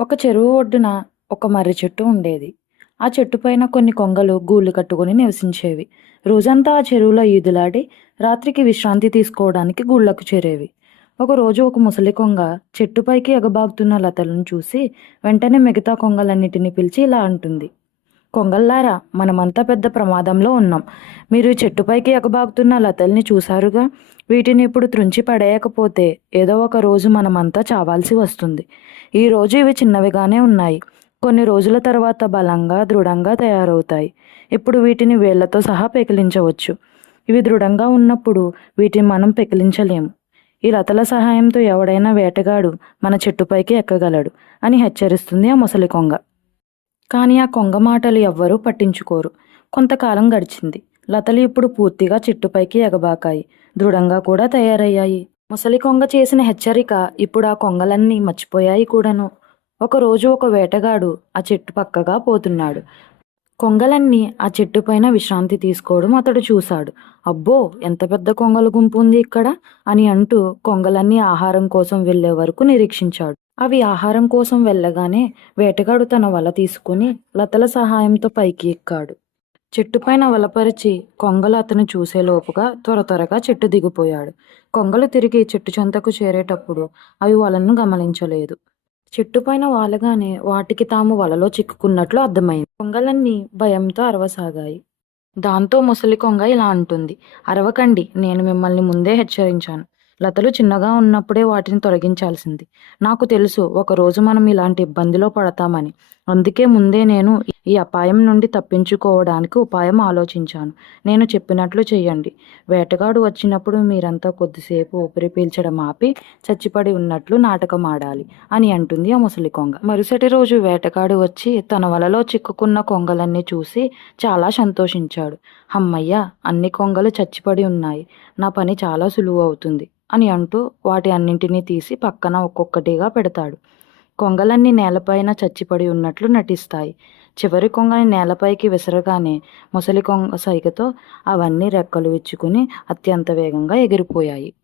ఒక చెరువు ఒడ్డున ఒక మర్రి చెట్టు ఉండేది. ఆ చెట్టుపైన కొన్ని కొంగలు గూళ్ళు కట్టుకుని నివసించేవి. రోజంతా ఆ చెరువులో ఈదులాడి రాత్రికి విశ్రాంతి తీసుకోవడానికి గూళ్ళకు చేరేవి. ఒకరోజు ఒక ముసలి కొంగ చెట్టుపైకి ఎగబాగుతున్న లతలను చూసి వెంటనే మిగతా కొంగలన్నిటినీ పిలిచి ఇలా అంటుంది. కొంగల్లారా మనమంతా పెద్ద ప్రమాదంలో ఉన్నాం. మీరు చెట్టుపైకి ఎగబాగుతున్న లతల్ని చూశారుగా వీటిని ఇప్పుడు త్రుంచి పడేయకపోతే ఏదో ఒక రోజు మనమంతా చావాల్సి వస్తుంది. ఈ రోజు ఇవి చిన్నవిగానే ఉన్నాయి. కొన్ని రోజుల తర్వాత బలంగా దృఢంగా తయారవుతాయి. ఇప్పుడు వీటిని వేళ్ళతో సహా పెకిలించవచ్చు. ఇవి దృఢంగా ఉన్నప్పుడు వీటిని మనం పెకిలించలేము. ఈ లతల సహాయంతో ఎవడైనా వేటగాడు మన చెట్టుపైకి ఎక్కగలడు అని హెచ్చరిస్తుంది ఆ ముసలి కొంగ. కానీ ఆ కొంగ మాటలు ఎవ్వరూ పట్టించుకోరు. కొంతకాలం గడిచింది. లతలు ఇప్పుడు పూర్తిగా చెట్టుపైకి ఎగబాకాయి. దృఢంగా కూడా తయారయ్యాయి. ముసలి కొంగ చేసిన హెచ్చరిక ఇప్పుడు ఆ కొంగలన్నీ మర్చిపోయాయి కూడాను. ఒకరోజు ఒక వేటగాడు ఆ చెట్టు పక్కగా పోతున్నాడు. కొంగలన్నీ ఆ చెట్టుపైన విశ్రాంతి తీసుకోవడం అతడు చూశాడు. అబ్బో ఎంత పెద్ద కొంగల గుంపు ఉంది ఇక్కడ అని అంటూ కొంగలన్నీ ఆహారం కోసం వెళ్ళే వరకు నిరీక్షించాడు. అవి ఆహారం కోసం వెళ్ళగానే వేటగాడు తన వల తీసుకుని లతల సహాయంతో పైకి ఎక్కాడు. చెట్టుపైన వలపరిచి కొంగలు అతను చూసేలోపుగా త్వర త్వరగా చెట్టు దిగిపోయాడు. కొంగలు తిరిగి చెట్టు చెంతకు చేరేటప్పుడు అవి వలను గమనించలేదు. చెట్టుపైన వాలగానే వాటికి తాము వలలో చిక్కుకున్నట్లు అర్థమైంది. కొంగలన్నీ భయంతో అరవసాగాయి. దాంతో ముసలి కొంగ ఇలా అంటుంది. అరవకండి నేను మిమ్మల్ని ముందే హెచ్చరించాను. లతలు చిన్నగా ఉన్నప్పుడే వాటిని తొలగించాల్సింది. నాకు తెలుసు ఒకరోజు మనం ఇలాంటి ఇబ్బందిలో పడతామని. అందుకే ముందే నేను ఈ అపాయం నుండి తప్పించుకోవడానికి ఉపాయం ఆలోచించాను. నేను చెప్పినట్లు చేయండి వేటగాడు వచ్చినప్పుడు మీరంతా కొద్దిసేపు ఊపిరి పీల్చడం ఆపి చచ్చిపడి ఉన్నట్లు నాటకం ఆడాలి అని అంటుంది ఆ ముసలి కొంగ. మరుసటి రోజు వేటగాడు వచ్చి తన వలలో చిక్కుకున్న కొంగలన్నీ చూసి చాలా సంతోషించాడు. అమ్మయ్య అన్ని కొంగలు చచ్చిపడి ఉన్నాయి. నా పని చాలా సులువు అవుతుంది అని అంటూ వాటి అన్నింటినీ తీసి పక్కన ఒక్కొక్కటిగా పెడతాడు. కొంగలన్నీ నేలపైన చచ్చిపడి ఉన్నట్లు నటిస్తాయి. చివరి కొంగని నేలపైకి విసరగానే ముసలి కొంగ సైగతో అవన్నీ రెక్కలు విచ్చుకుని అత్యంత వేగంగా ఎగిరిపోయాయి.